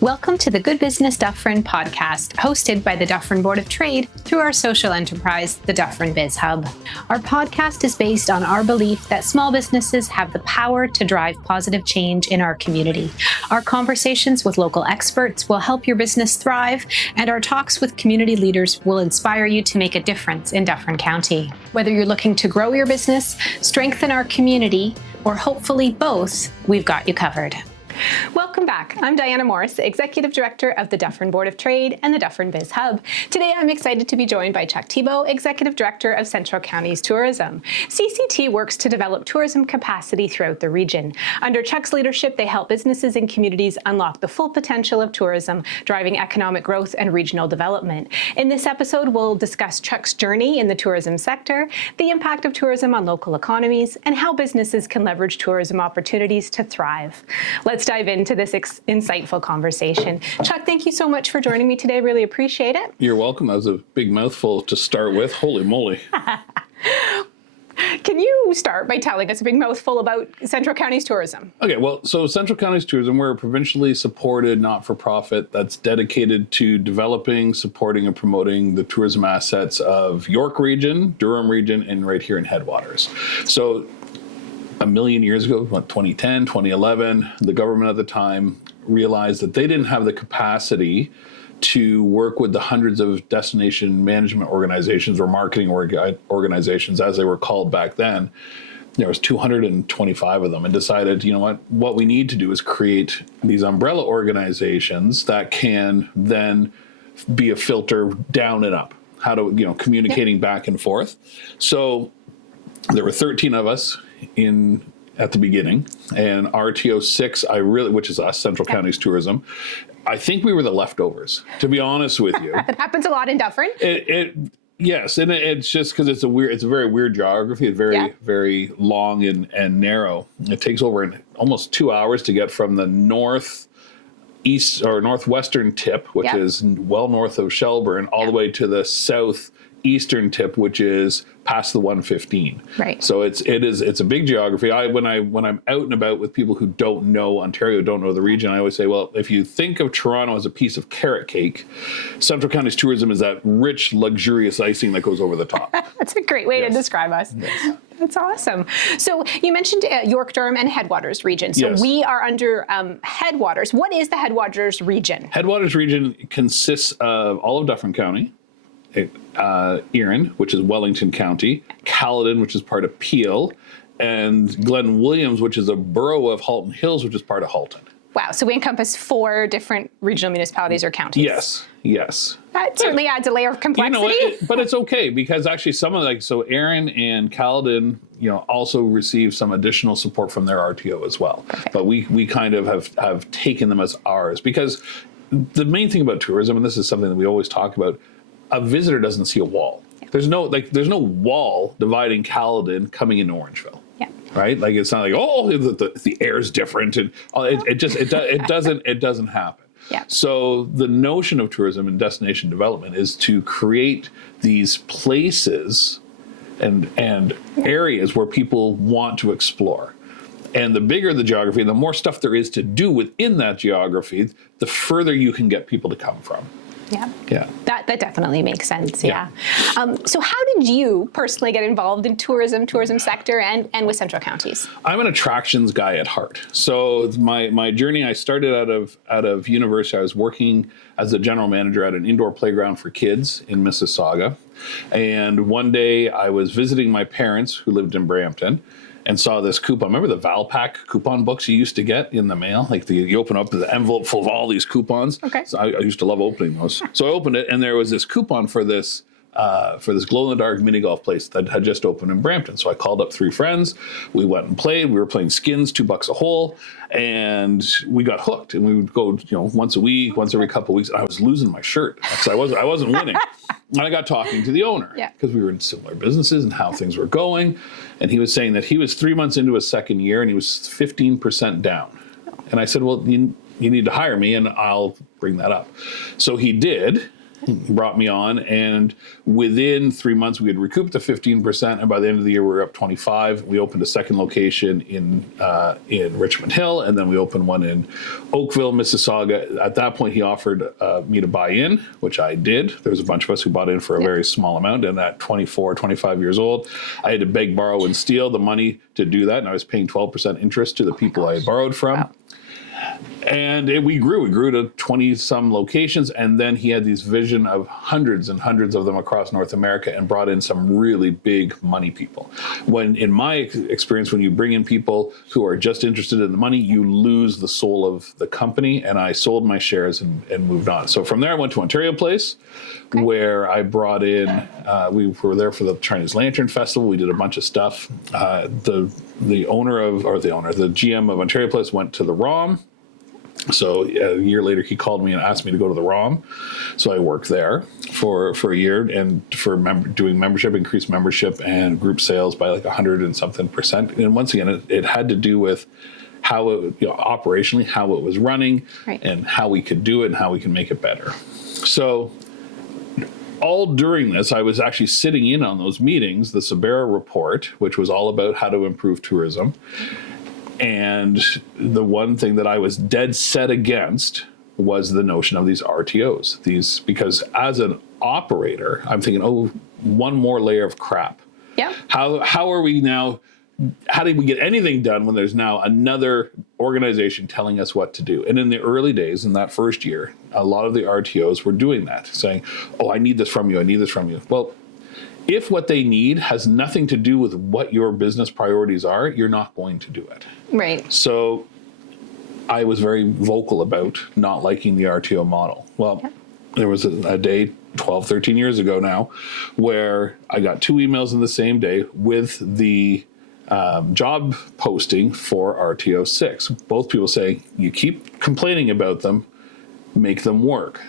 Welcome to the Good Business Dufferin podcast, hosted by the Dufferin Board of Trade through our social enterprise, the Dufferin Biz Hub. Our podcast is based on our belief that small businesses have the power to drive positive change in our community. Our conversations with local experts will help your business thrive, and our talks with community leaders will inspire you to make a difference in Dufferin County. Whether you're looking to grow your business, strengthen our community, or hopefully both, we've got you covered. Welcome back. I'm Diana Morris, Executive Director of the Dufferin Board of Trade and the Dufferin Biz Hub. Today, I'm excited to be joined by Chuck Thibeault, Executive Director of Central County's Tourism. CCT works to develop tourism capacity throughout the region. Under Chuck's leadership, they help businesses and communities unlock the full potential of tourism, driving economic growth and regional development. In this episode, we'll discuss Chuck's journey in the tourism sector, the impact of tourism on local economies, and how businesses can leverage tourism opportunities to thrive. Let's dive into this insightful conversation. Chuck, thank you so much for joining me today. Really appreciate it. You're welcome. That was a big mouthful to start with. Holy moly. Can you start by telling us a big mouthful about Central County's tourism? Okay, well, so Central County's Tourism, we're a provincially supported not-for-profit that's dedicated to developing, supporting, and promoting the tourism assets of York Region, Durham Region, and right here in Headwaters. So a million years ago, 2010, 2011, the government at the time realized that they didn't have the capacity to work with the hundreds of destination management organizations or marketing organizations, as they were called back then. There was 225 of them, and decided, you know what we need to do is create these umbrella organizations that can then be a filter down and up, how to, communicating back and forth. So there were 13 of us at the beginning, and RTO 6, which is us, Central County's Tourism. I think we were the leftovers, to be honest with you. That happens a lot in Dufferin. Yes, and it's just because it's a very weird geography. It's very long and narrow. It takes over almost 2 hours to get from the northeast or northwestern tip, which is well north of Shelburne, all the way to the southeastern tip, which is past the 115. Right. So it's a big geography. When I'm out and about with people who don't know Ontario, don't know the region, I always say, well, if you think of Toronto as a piece of carrot cake, Central County's Tourism is that rich, luxurious icing that goes over the top. That's a great way to describe us. Yes. That's awesome. So you mentioned York, Durham, and Headwaters region. So we are under Headwaters. What is the Headwaters region? Headwaters region consists of all of Dufferin County, Erin, which is Wellington County, Caledon, which is part of Peel, and Glen Williams, which is a borough of Halton Hills, which is part of Halton. Wow, so we encompass 4 different regional municipalities or counties. Yes. That certainly adds a layer of complexity. But it's okay, because actually some of so Erin and Caledon, also receive some additional support from their RTO as well. Perfect. But we kind of have taken them as ours, because the main thing about tourism, and this is something that we always talk about, a visitor doesn't see a wall. Yeah. There's no wall dividing Caledon coming into Orangeville. Yeah. Right? Like, it's not like, the air's different, and it doesn't happen. Yeah. So the notion of tourism and destination development is to create these places and areas where people want to explore. And the bigger the geography, the more stuff there is to do within that geography, the further you can get people to come from. Yeah. That definitely makes sense. Yeah. So how did you personally get involved in tourism sector, and with Central Counties? I'm an attractions guy at heart. So my journey, I started out of university. I was working as a general manager at an indoor playground for kids in Mississauga. And one day I was visiting my parents, who lived in Brampton, and saw this coupon. Remember the Valpak coupon books you used to get in the mail? Like you open up the envelope full of all these coupons. Okay. So I used to love opening those. So I opened it, and there was this coupon for this glow-in-the-dark mini golf place that had just opened in Brampton. So I called up 3 friends. We went and played. We were playing skins, $2 a hole, and we got hooked. And we would go, once a week, once every couple of weeks. And I was losing my shirt because I wasn't winning. And I got talking to the owner, because we were in similar businesses and how things were going. And he was saying that he was 3 months into his second year and he was 15% down. And I said, well, you need to hire me and I'll bring that up. So he did. brought me on, and within 3 months we had recouped the 15%, and by the end of the year we were up 25. We opened a second location in Richmond Hill, and then we opened one in Oakville, Mississauga. At that point he offered me to buy in, which I did. There was a bunch of us who bought in for a very small amount, and at 24, 25 years old, I had to beg, borrow, and steal the money to do that, and I was paying 12% interest to the people I had borrowed from. Wow. And we grew to 20 some locations. And then he had this vision of hundreds and hundreds of them across North America, and brought in some really big money people. When, in my experience, when you bring in people who are just interested in the money, you lose the soul of the company. And I sold my shares and moved on. So from there, I went to Ontario Place, where I brought in, we were there for the Chinese Lantern Festival. We did a bunch of stuff. The GM of Ontario Place went to the ROM. So a year later, he called me and asked me to go to the ROM. So I worked there for a year, and for doing membership, increased membership and group sales by like 100 and something percent. And once again, it had to do with how it, operationally, how it was running, and how we could do it and how we can make it better. So all during this, I was actually sitting in on those meetings, the Sabera report, which was all about how to improve tourism. And the one thing that I was dead set against was the notion of these RTOs. Because as an operator, I'm thinking, oh, one more layer of crap. Yeah. How are we now? How did we get anything done when there's now another organization telling us what to do? And in the early days, in that first year, a lot of the RTOs were doing that, saying, oh, I need this from you. I need this from you. Well, if what they need has nothing to do with what your business priorities are, you're not going to do it. Right. So I was very vocal about not liking the RTO model. Well, there was a day 12, 13 years ago now where I got 2 emails in the same day with the job posting for RTO 6. Both people saying, you keep complaining about them, make them work.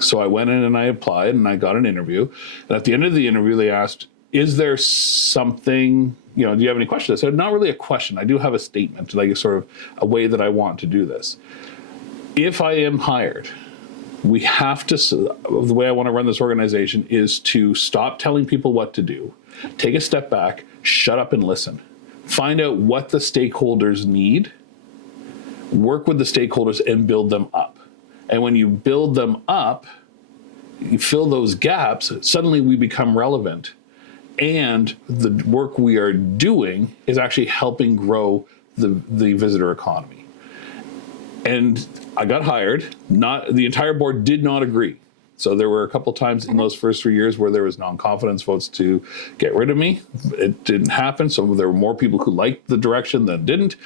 So I went in and I applied and I got an interview. And at the end of the interview, they asked, is there something, do you have any questions? I said, not really a question. I do have a statement, like sort of a way that I want to do this. If I am hired, we have to, the way I want to run this organization is to stop telling people what to do, take a step back, shut up and listen. Find out what the stakeholders need, work with the stakeholders and build them up. And when you build them up, you fill those gaps, suddenly we become relevant. And the work we are doing is actually helping grow the visitor economy. And I got hired. The entire board did not agree. So there were a couple times in those first 3 years where there was non-confidence votes to get rid of me. It didn't happen. So there were more people who liked the direction than didn't.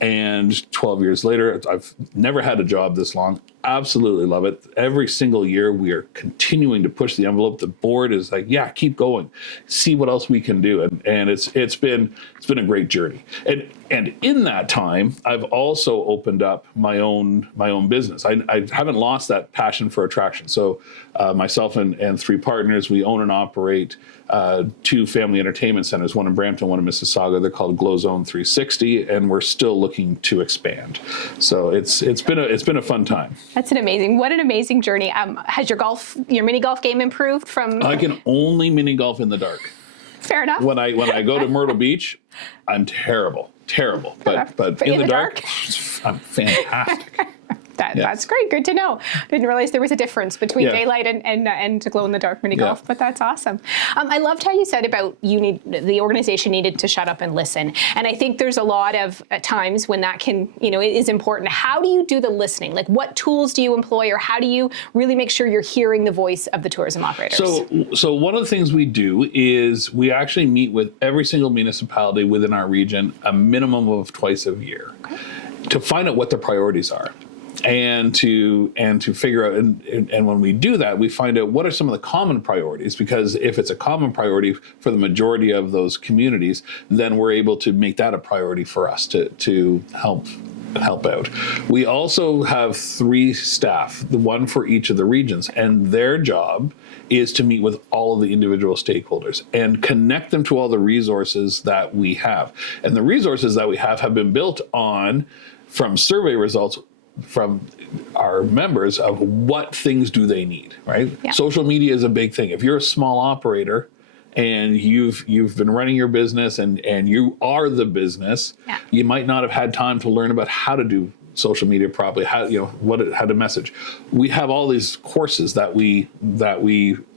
And 12 years later, I've never had a job this long. Absolutely love it. Every single year, we are continuing to push the envelope. The board is like, yeah, keep going. See what else we can do. And it's been a great journey. And in that time, I've also opened up my own business. I haven't lost that passion for attraction. So myself and 3 partners, we own and operate 2 family entertainment centers, one in Brampton, one in Mississauga. They're called Glow Zone 360, and we're still looking to expand. So it's been a fun time. What an amazing journey. Has your mini golf game improved from? I can only mini golf in the dark. Fair enough. When I go to Myrtle Beach, I'm terrible. But in the dark, I'm fantastic. That's great. Good to know. Didn't realize there was a difference between daylight and glow in the dark mini golf, but that's awesome. I loved how you said about the organization needed to shut up and listen. And I think there's a lot of times when that can, it is important. How do you do the listening? Like, what tools do you employ, or how do you really make sure you're hearing the voice of the tourism operators? So one of the things we do is we actually meet with every single municipality within our region a minimum of twice a year to find out what their priorities are. And to figure out, and when we do that, we find out what are some of the common priorities, because if it's a common priority for the majority of those communities, then we're able to make that a priority for us to help out. We also have 3 staff, the one for each of the regions, and their job is to meet with all of the individual stakeholders and connect them to all the resources that we have. And the resources that we have been built on, from survey results, our members of what things do they need, right? Yeah. Social media is a big thing. If you're a small operator and you've been running your business and you are the business, you might not have had time to learn about how to do social media properly, how to message. We have all these courses that we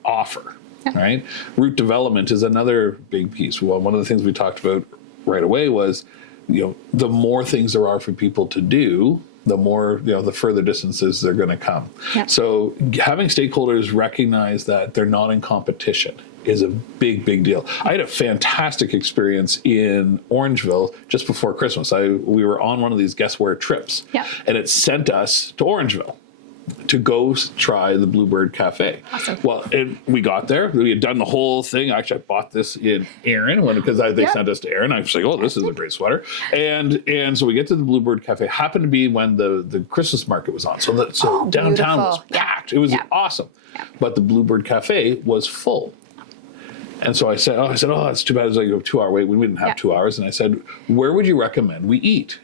offer, right? Route development is another big piece. Well, one of the things we talked about right away was, the more things there are for people to do, the more, the further distances they're going to come. Yep. So having stakeholders recognize that they're not in competition is a big, big deal. I had a fantastic experience in Orangeville just before Christmas. We were on one of these guestware trips, and it sent us to Orangeville to go try the Bluebird Cafe. Awesome. Well, we got there. We had done the whole thing. Actually, I bought this in Erin because they sent us to Erin. I was like, oh, this is a great sweater. And so we get to the Bluebird Cafe. Happened to be when the Christmas market was on. So downtown was packed. It was awesome. Yeah. But the Bluebird Cafe was full. And so I said, oh, it's too bad. It was like a 2-hour wait. We didn't have 2 hours. And I said, where would you recommend we eat?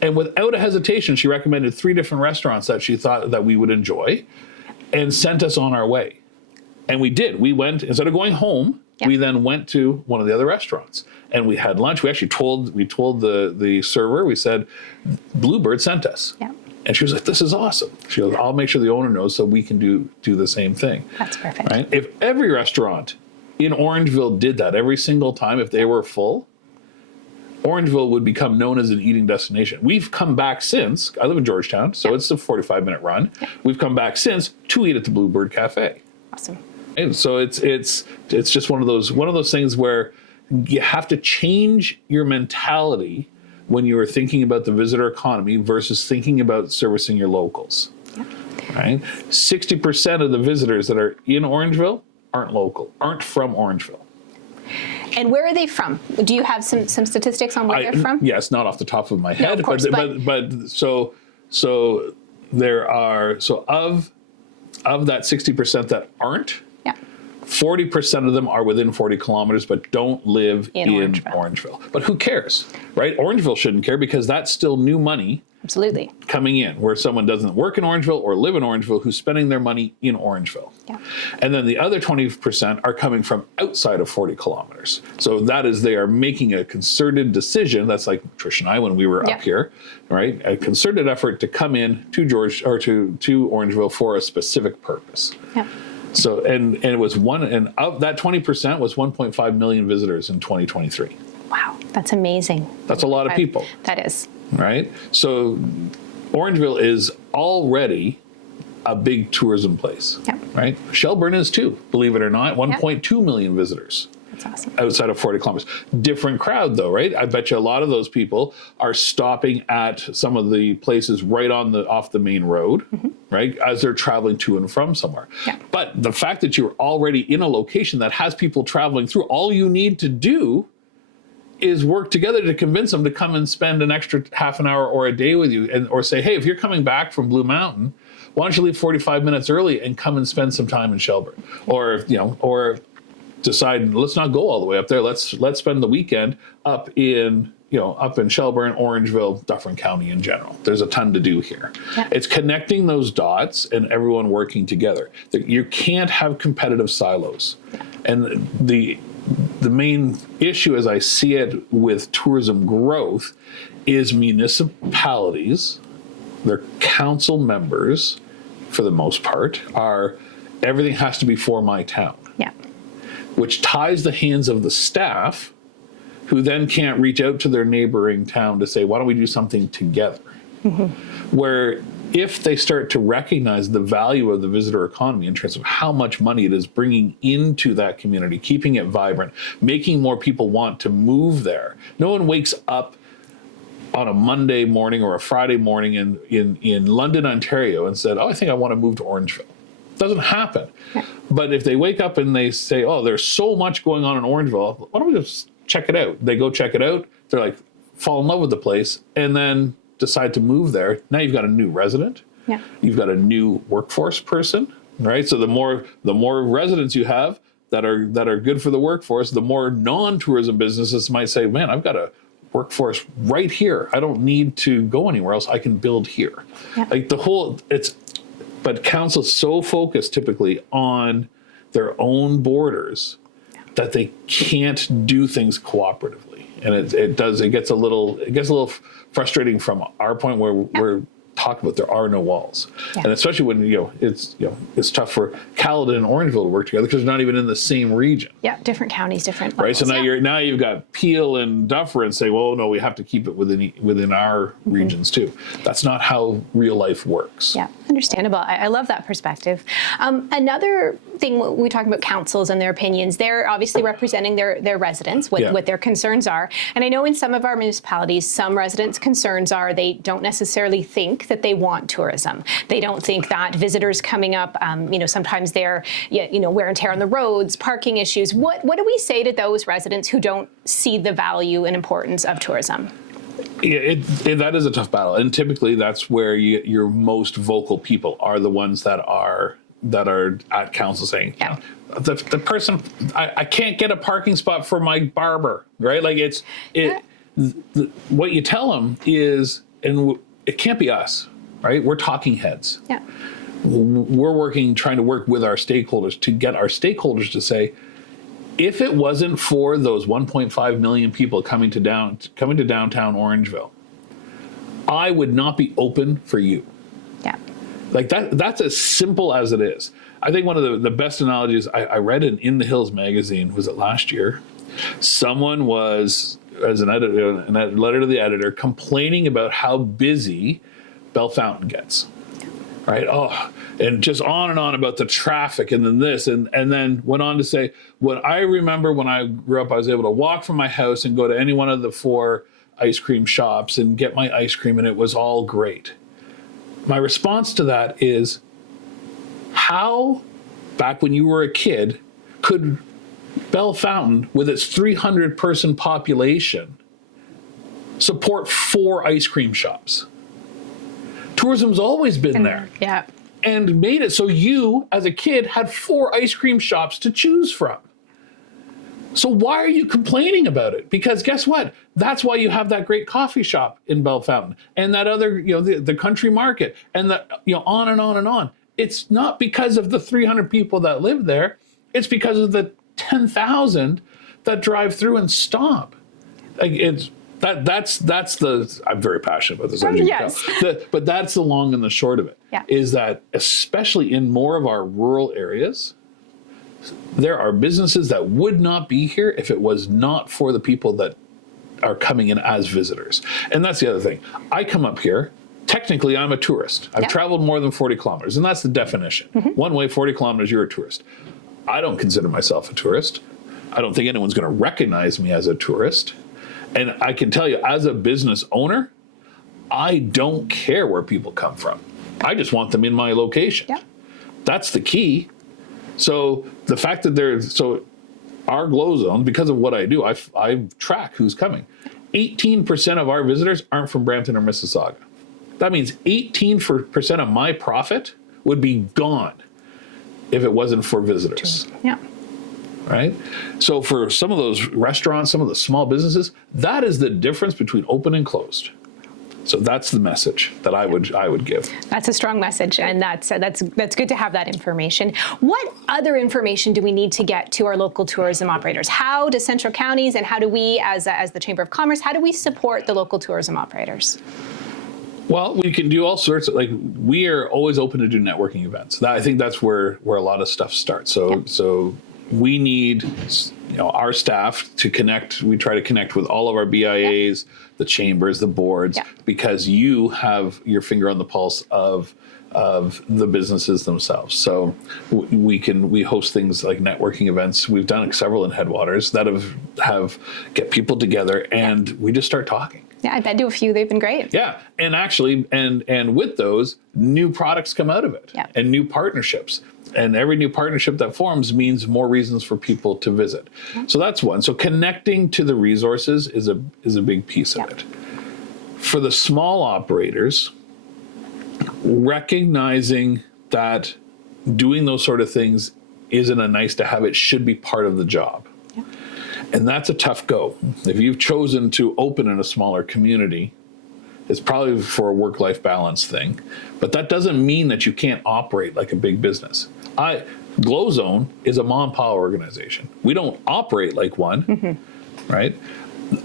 And without a hesitation, she recommended 3 different restaurants that she thought that we would enjoy and sent us on our way. And we did. We went, instead of going home, we then went to one of the other restaurants and we had lunch. We actually told the server, we said, Bluebird sent us. Yeah. And she was like, this is awesome. She goes, I'll make sure the owner knows so we can do the same thing. That's perfect. Right? If every restaurant in Orangeville did that every single time, if they were full, Orangeville would become known as an eating destination. We've come back since. I live in Georgetown, so it's a 45-minute run. Yeah. We've come back since to eat at the Bluebird Cafe. Awesome. And so it's just one of those things where you have to change your mentality when you are thinking about the visitor economy versus thinking about servicing your locals. Yeah. Right? 60% of the visitors that are in Orangeville aren't from Orangeville. And where are they from? Do you have some statistics on where they're from? Yes, not off the top of my head. No, of course, but so there are, of that 60% that aren't, 40% of them are within 40 kilometers but don't live in Orangeville. But who cares, right? Orangeville shouldn't care because that's still new money. Absolutely. Coming in where someone doesn't work in Orangeville or live in Orangeville who's spending their money in Orangeville. Yeah. And then the other 20% are coming from outside of 40 kilometers. So that is, they are making a concerted decision. That's like Trish and I when we were up here, right? A concerted effort to come in to to Orangeville for a specific purpose. Yeah. So and it was and of that 20% was 1.5 million visitors in 2023. Wow, that's amazing. That's a lot of people. That is. Right? So Orangeville is already a big tourism place. Yep. Right? Shelburne is too, believe it or not, 1.2 million visitors. That's awesome. Outside of 40 kilometers. Different crowd though, right? I bet you a lot of those people are stopping at some of the places right off the main road, right? As they're traveling to and from somewhere. Yeah. But the fact that you're already in a location that has people traveling through, all you need to do is work together to convince them to come and spend an extra half an hour or a day with you, or say, hey, if you're coming back from Blue Mountain, why don't you leave 45 minutes early and come and spend some time in Shelburne, or decide let's not go all the way up there. Let's spend the weekend up in Shelburne, Orangeville, Dufferin County in general. There's a ton to do here. Yeah. It's connecting those dots and everyone working together. You can't have competitive silos, and the main issue, as I see it with tourism growth, is municipalities, their council members, for the most part, everything has to be for my town. Yeah. Which ties the hands of the staff, who then can't reach out to their neighboring town to say, why don't we do something together? Where if they start to recognize the value of the visitor economy in terms of how much money it is bringing into that community, keeping it vibrant, making more people want to move there. No one wakes up on a Monday morning or a Friday morning in London, Ontario and said, oh, I think I want to move to Orangeville. It doesn't happen. Yeah. But if they wake up and they say, oh, there's so much going on in Orangeville, why don't we just check it out? They go check it out. They're like, fall in love with the place, and then decide to move there. Now you've got a new resident. Yeah. You've got a new workforce person, right? So the more residents you have that are good for the workforce, the more non-tourism businesses might say, man, I've got a workforce right here. I don't need to go anywhere else. I can build here. Yeah. Like but council's so focused typically on their own borders that they can't do things cooperatively. And it gets a little frustrating from our point where we're talk about there are no walls, and especially when it's tough for Caledon and Orangeville to work together because they're not even in the same region. Yeah, different counties, different levels. Right. So now you've got Peel and Dufferin say, well, no, we have to keep it within our regions too. That's not how real life works. Yeah, understandable. I love that perspective. Another thing, when we talk about councils and their opinions, they're obviously representing their residents, what their concerns are. And I know in some of our municipalities, some residents' concerns are they don't necessarily think that they want tourism. They don't think that visitors coming up, sometimes they're, wear and tear on the roads, parking issues. What do we say to those residents who don't see the value and importance of tourism? Yeah, that is a tough battle, and typically that's where your most vocal people are the ones that are at council saying, the person, I can't get a parking spot for my barber, right? Like what you tell them is, and it can't be us, right? We're talking heads. Yeah. We're trying to work with our stakeholders to get our stakeholders to say, if it wasn't for those 1.5 million people coming to downtown Orangeville, I would not be open for you. Yeah. Like that's as simple as it is. I think one of the best analogies I read in the Hills magazine, was it last year? Someone was, as an editor, in a letter to the editor, complaining about how busy Bell Fountain gets. Right? Oh, and just on and on about the traffic and then this, and then went on to say, what I remember when I grew up, I was able to walk from my house and go to any one of the 4 ice cream shops and get my ice cream, and it was all great. My response to that is, how, back when you were a kid, could Bell Fountain, with its 300-person population, support 4 ice cream shops? Tourism's always been there. Yeah. And made it so you, as a kid, had 4 ice cream shops to choose from. So why are you complaining about it? Because guess what? That's why you have that great coffee shop in Bell Fountain, and that other, the country market, and on and on and on. It's not because of the 300 people that live there. It's because of the 10,000 that drive through and stop. Like that's the, I'm very passionate about this. Yes. But that's the long and the short of it. Yeah. Is that especially in more of our rural areas, there are businesses that would not be here if it was not for the people that are coming in as visitors. And that's the other thing. I come up here, technically I'm a tourist. I've traveled more than 40 kilometers, and that's the definition. One way, 40 kilometers, you're a tourist. I don't consider myself a tourist. I don't think anyone's going to recognize me as a tourist. And I can tell you, as a business owner, I don't care where people come from. I just want them in my location. Yeah. That's the key. So the fact that our glow zone, because of what I do, I track who's coming. 18% of our visitors aren't from Brampton or Mississauga. That means 18% of my profit would be gone if it wasn't for visitors. Yeah. Right? So for some of those restaurants, some of the small businesses, that is the difference between open and closed. So that's the message that I would give. That's a strong message, and that's good to have that information. What other information do we need to get to our local tourism operators? How do Central Counties, and how do we, as the Chamber of Commerce, how do we support the local tourism operators? Well, we can do all sorts of, we are always open to do networking events. I think that's where a lot of stuff starts. So we need, our staff to connect. We try to connect with all of our BIAs, the chambers, the boards, because you have your finger on the pulse of the businesses themselves. So we host things like networking events. We've done several in Headwaters that have get people together, and we just start talking. Yeah, I've been to a few. They've been great. Yeah, and actually, and with those, new products come out of it, and new partnerships. And every new partnership that forms means more reasons for people to visit. So that's one. So connecting to the resources is a big piece of it. For the small operators, recognizing that doing those sort of things isn't a nice to have, it should be part of the job. And that's a tough go. If you've chosen to open in a smaller community, it's probably for a work-life balance thing. But that doesn't mean that you can't operate like a big business. Glow Zone is a mom and pop organization. We don't operate like one, right?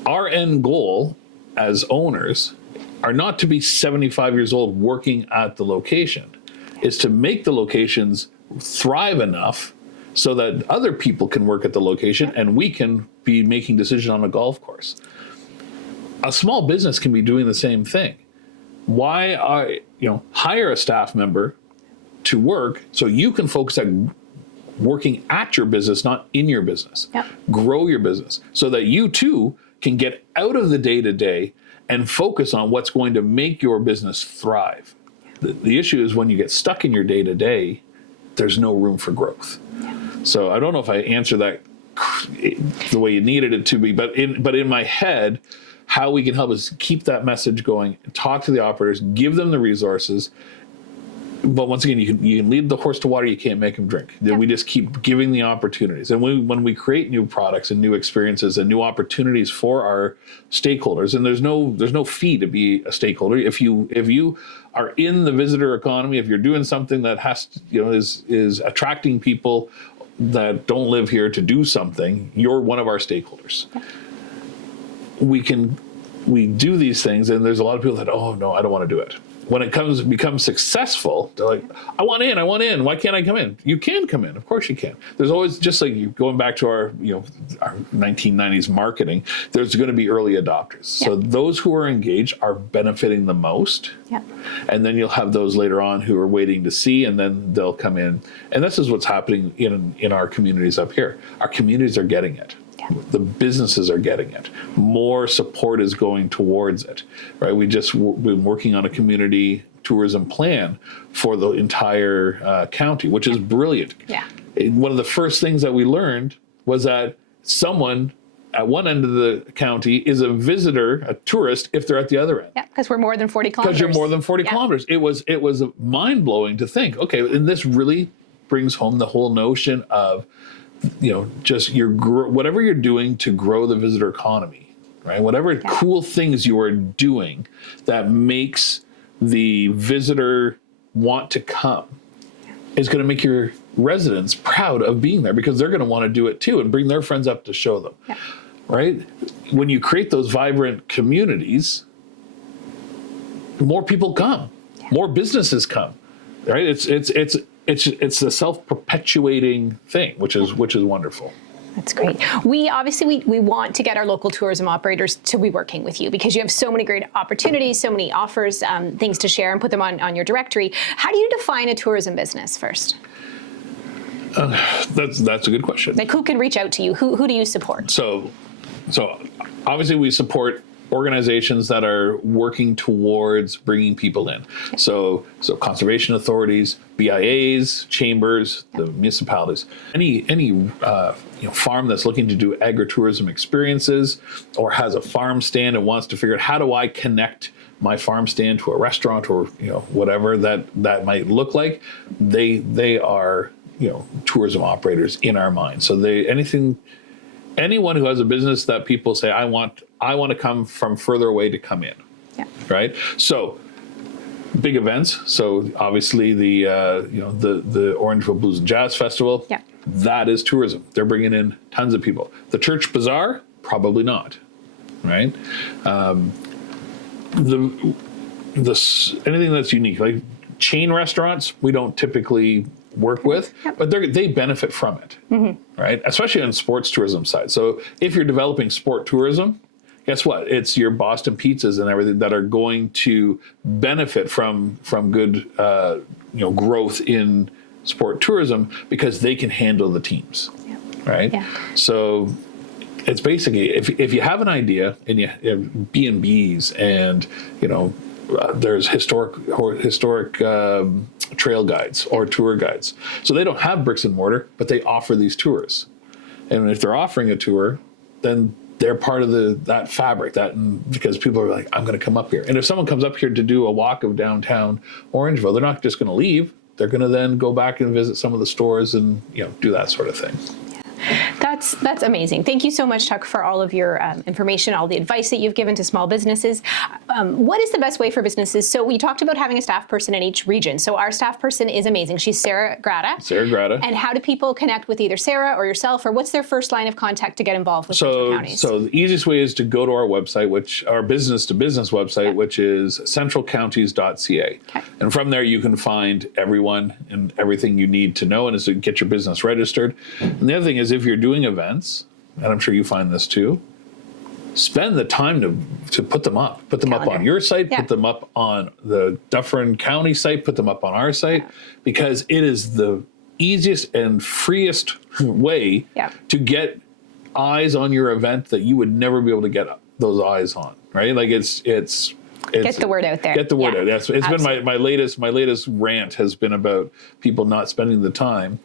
Our end goal as owners are not to be 75 years old working at the location. Is to make the locations thrive enough so that other people can work at the location and we can be making decisions on a golf course. A small business can be doing the same thing. Why hire a staff member to work so you can focus on working at your business, not in your business. Yep. Grow your business so that you too can get out of the day-to-day and focus on what's going to make your business thrive. The issue is when you get stuck in your day-to-day, there's no room for growth. Yeah. So I don't know if I answer that the way you needed it to be, but in my head, how we can help is keep that message going, talk to the operators, give them the resources. But once again, you can lead the horse to water, you can't make him drink. Yeah. We just keep giving the opportunities. And when we create new products and new experiences and new opportunities for our stakeholders, and there's no fee to be a stakeholder. If you are in the visitor economy, if you're doing something that has is attracting people that don't live here to do something, you're one of our stakeholders. Yeah. We do these things, and there's a lot of people that, oh no, I don't want to do it. When it becomes successful, they're like, I want in. Why can't I come in? You can come in. Of course you can. There's always, just like going back to our 1990s marketing, there's going to be early adopters. Yeah. So those who are engaged are benefiting the most. Yeah. And then you'll have those later on who are waiting to see, and then they'll come in. And this is what's happening in our communities up here. Our communities are getting it. The businesses are getting it. More support is going towards it, right? We've been working on a community tourism plan for the entire county, which is brilliant. Yeah. One of the first things that we learned was that someone at one end of the county is a visitor, a tourist, if they're at the other end. Yeah, because we're more than 40 kilometers. Because you're more than 40 kilometers. It was mind-blowing to think, okay, and this really brings home the whole notion of just whatever you're doing to grow the visitor economy, right? Whatever cool things you are doing that makes the visitor want to come is going to make your residents proud of being there, because they're going to want to do it too and bring their friends up to show them, right? When you create those vibrant communities, more people come, more businesses come, right? It's a self-perpetuating thing, which is wonderful. That's great. We want to get our local tourism operators to be working with you, because you have so many great opportunities, so many offers, things to share and put them on your directory. How do you define a tourism business first? That's a good question. Like, who can reach out to you? Who do you support? So obviously we support organizations that are working towards bringing people in. So conservation authorities, BIAs, chambers, the municipalities, any farm that's looking to do agritourism experiences or has a farm stand and wants to figure out, how do I connect my farm stand to a restaurant or whatever that might look like, they are tourism operators in our mind. So anyone who has a business that people say, I want to come from further away to come in, right? So big events. So obviously the Orangeville Blues and Jazz Festival, that is tourism. They're bringing in tons of people. The church bazaar, probably not, right? Anything that's unique, like chain restaurants, we don't typically work with, but they benefit from it, right? Especially on sports tourism side. So if you're developing sport tourism, guess what? It's your Boston Pizzas and everything that are going to benefit from good growth in sport tourism, because they can handle the teams, right? Yeah. So it's basically, if you have an idea and you have B&Bs and there's historic trail guides or tour guides. So they don't have bricks and mortar, but they offer these tours. And if they're offering a tour, then they're part of that fabric, because people are like, I'm going to come up here. And if someone comes up here to do a walk of downtown Orangeville, they're not just going to leave. They're going to then go back and visit some of the stores and do that sort of thing. That's amazing. Thank you so much, Chuck, for all of your information, all the advice that you've given to small businesses. What is the best way for businesses? So we talked about having a staff person in each region. So our staff person is amazing. She's Sarah Grata. Sarah Grata. And how do people connect with either Sarah or yourself, or what's their first line of contact to get involved with Central Counties? So the easiest way is to go to our website, which our business-to-business website, which is centralcounties.ca. Okay. And from there, you can find everyone and everything you need to know and is to get your business registered. And the other thing is, if you're doing events, and I'm sure you find this too, spend the time to put them up. Put them up on your site, put them up on the Dufferin County site, put them up on our site, because it is the easiest and freest way to get eyes on your event that you would never be able to get those eyes on, right? Like it's get the word out there. Get the word out. It's been my latest rant has been about people not spending the time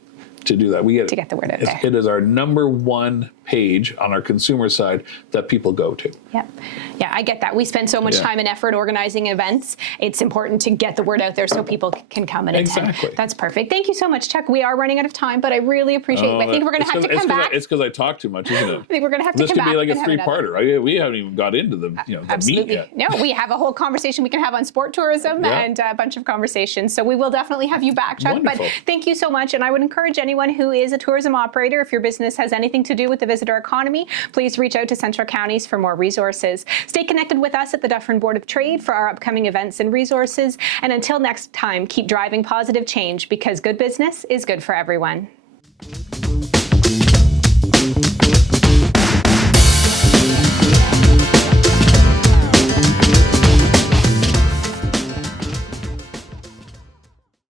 to do that. To get the word out there. It is our #1 page on our consumer side that people go to. Yep. Yeah, I get that. We spend so much time and effort organizing events. It's important to get the word out there so people can come and attend. Exactly. That's perfect. Thank you so much, Chuck. We are running out of time, but I really appreciate it. I think we're going to have to come back. It's because I talk too much, isn't it? I think we're going to have to come back. This could be like a three-parter. We haven't even got into the meat yet. No, we have a whole conversation we can have on sport tourism and a bunch of conversations. So we will definitely have you back, Chuck. Wonderful. But thank you so much. And I would encourage anyone who is a tourism operator, if your business has anything to do with the visitor economy, please reach out to Central Counties for more resources. Stay connected with us at the Dufferin Board of Trade for our upcoming events and resources. And until next time, keep driving positive change, because good business is good for everyone.